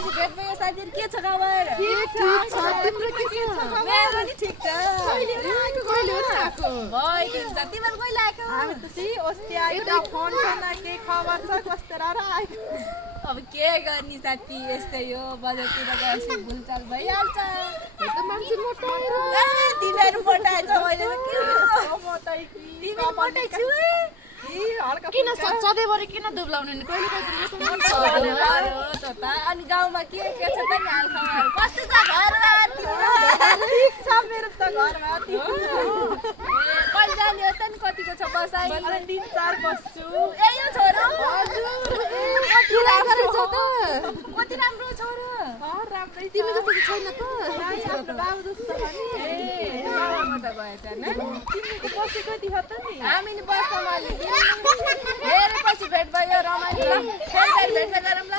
पछि भेट भयो साथीहरु के छ खबर ठिक छ तिम्रो के छ मेरो पनि ठिक छ कहिले हो त आको भइ दिन छ तिम्रो कहिले आएको हामी त सी अस्ति आएको फोन छैन के खबर छ कस्तो र आएको अब के गर्ने साथी यस्तै हो बजारतिर गएपछि भुलचाल भइहाल्छ त मान्छे मोटाएर तिमीहरू मोटाएछ मैले त के मोटाइ तिमी मोटाइ छु किन सधैँभरि किन दुब्लाउने नि कहिले अनि गाउँमा के छ त नि हाल खबर कस्तो छ घरमा तिम्रो ठिक छ मेरो त घरमा कहिले जाने हो त नि कतिको छ बसाइ मैले 3-4 बस्छु ए यो छोरो हजुर कति राम्रो छ त कति राम्रो छोरो राम्रै तिमी जस्तो त छैन त हाम्रो बाबु जस्तो छ नि ए बाबामा त गएछ हैन तिमी त बसेको दिखा त नि हामी नि बस्छौँ अलि धेरै पछि भेट भयो रमाइलो फेरि भेट गरौँ ल